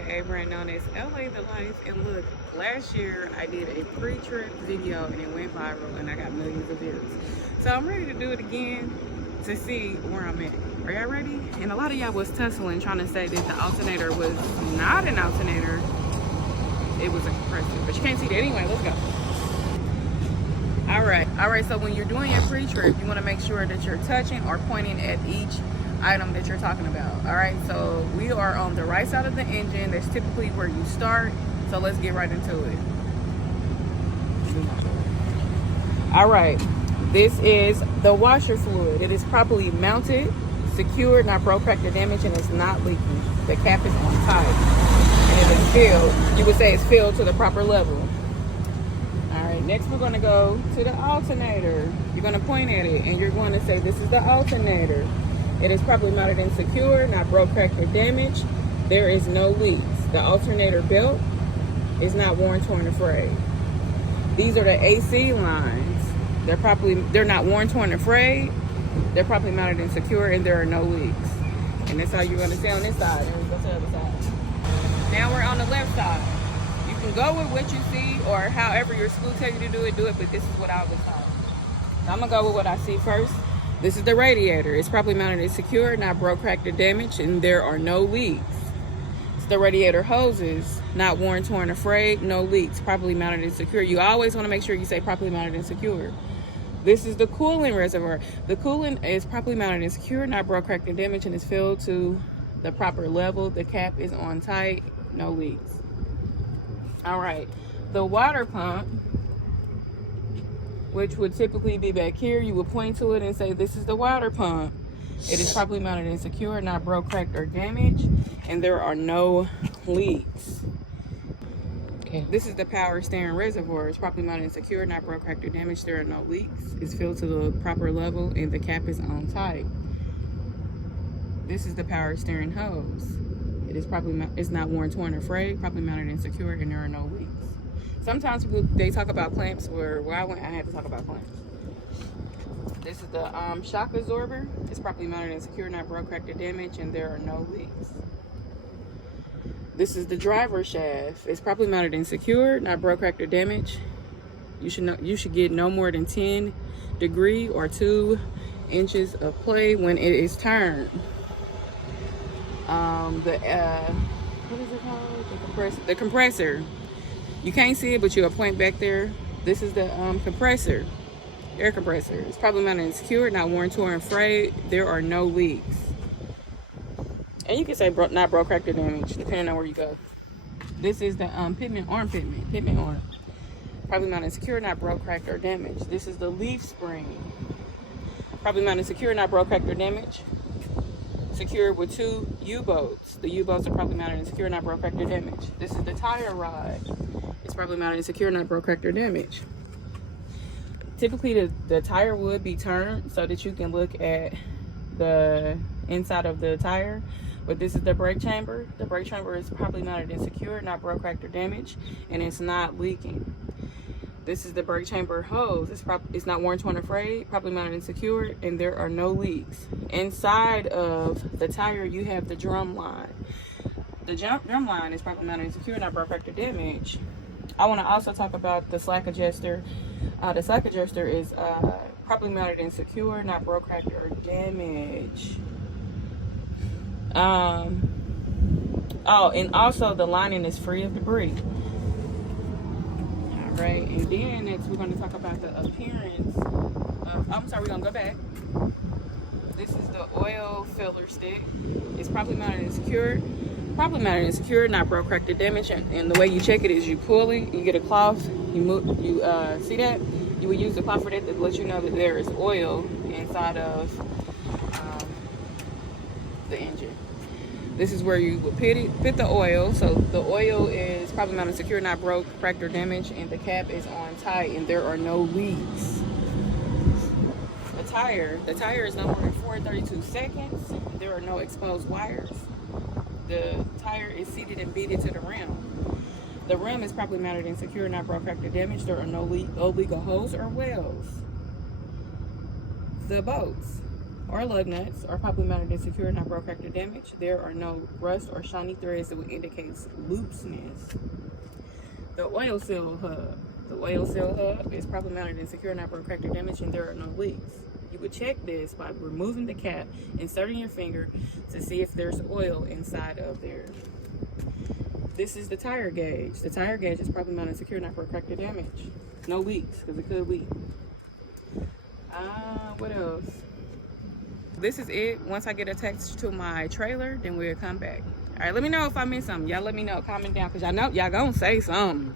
Brand known as LA The Life. And look, last year I did a pre-trip video and it went viral and I got millions of views. So I'm ready to do it again to see where I'm at. Are y'all ready? And a lot of y'all was tussling trying to say that the alternator was not an alternator. It was a compressor, but you can't see that anyway. Let's go. All right, so when you're doing your pre-trip, you want to make sure that you're touching or pointing at each item that you're talking about. All right, so we are on the right side of the engine. That's typically where you start. So let's get right into it. All right, this is the washer fluid. It is properly mounted, secured, not broke, cracked, or damaged, and it's not leaking. The cap is on tight, and it is filled. You would say it's filled to the proper level. All right, next we're going to go to the alternator. You're going to point at it, and you're going to say, this is the alternator. It is properly mounted and secure, not broke, cracked, or damaged. There is no leaks. The alternator belt is not worn, torn, or frayed. These are the AC lines. They're not worn, torn, or frayed. They're properly mounted and secure, and there are no leaks. And that's how you're going to stay on this side. And we go to the other side. Now we're on the left side. You can go with what you see, or however your school tells you to do it, but this is what I was taught. So I'm going to go with what I see first. This is the radiator. It's properly mounted and secure, not broke, cracked, or damaged, and there are no leaks. It's the radiator hoses, not worn, torn, or frayed, no leaks, properly mounted and secure. You always want to make sure you say properly mounted and secure. This is the coolant reservoir. The coolant is properly mounted and secure, not broke, cracked, or damaged, and is filled to the proper level. The cap is on tight, no leaks. All right, the water pump, which would typically be back here, you would point to it and say, this is the water pump. It is properly mounted and secure, not broke, cracked, or damaged, and there are no leaks. Okay. This is the power steering reservoir. It's properly mounted and secure, not broke, cracked, or damaged. There are no leaks. It's filled to the proper level, and the cap is on tight. This is the power steering hose. It's not worn, torn, or frayed, properly mounted and secure, and there are no leaks. Sometimes they talk about clamps, where I went, I had to talk about clamps. This is the shock absorber. It's properly mounted and secure, not broke, cracked, or damaged, and there are no leaks. This is the driver shaft. It's properly mounted and secure, not broke, cracked, or damaged. You should get no more than 10 degree or 2 inches of play when it is turned. What is it called? The compressor. You can't see it, but you'll point back there. This is the compressor, air compressor. It's probably mounted and secure, not worn, torn, frayed. There are no leaks. And you can say not broke, cracked, or damaged, depending on where you go. This is the pitman arm. Probably mounted and secure, not broke, cracked, or damaged. This is the leaf spring. Probably mounted and secure, not broke, cracked, or damaged. Secured with 2 U-bolts. The U-bolts are probably mounted and secure, not broke, cracked, or damaged. This is the tire rod. It's probably mounted and secure, not broke, cracked, or damaged. Typically, the tire would be turned so that you can look at the inside of the tire. But this is the brake chamber. The brake chamber is properly mounted and secure, not broke, cracked, or damaged, and it's not leaking. This is the brake chamber hose. It's not worn, torn, or frayed, properly mounted and secured, and there are no leaks. Inside of the tire, you have the drum line. The drum line is properly mounted and secured, not broke, cracked, or damaged. I want to also talk about the slack adjuster. The slack adjuster is properly mounted and secure, not broke, cracked, or damaged. And also the lining is free of debris. All right, and then next we're going to talk about the appearance of, we're going to go back. This is the oil filler stick. It's properly mounted and secured. Properly mounted and secured, not broke, cracked, or damaged. And the way you check it is you pull it, you get a cloth, see that? You would use the cloth for that to let you know that there is oil inside of the engine. This is where you would pit the oil. So the oil is properly mounted and secure, not broke, cracked, or damaged, and the cap is on tight, and there are no leaks. The tire is no more than 432 seconds. There are no exposed wires. The tire is seated and beaded to the rim. The rim is properly mounted and secure, not broke, cracked, or damaged. There are no illegal holes or wells. The bolts or lug nuts are properly mounted and secure, not broke, cracked, or damaged. There are no rust or shiny threads that would indicate looseness. The oil seal hub. The oil seal hub is properly mounted and secure, not broke, cracked, or damaged, and there are no leaks. You would check this by removing the cap, inserting your finger to see if there's oil inside of there. This is the tire gauge. The tire gauge is properly mounted and secure, not broke, cracked, or damaged. No leaks, because it could leak. What else? This is it. Once I get attached to my trailer, then we'll come back. All right, let me know if I missed something. Y'all let me know. Comment down, because y'all know y'all gonna say something.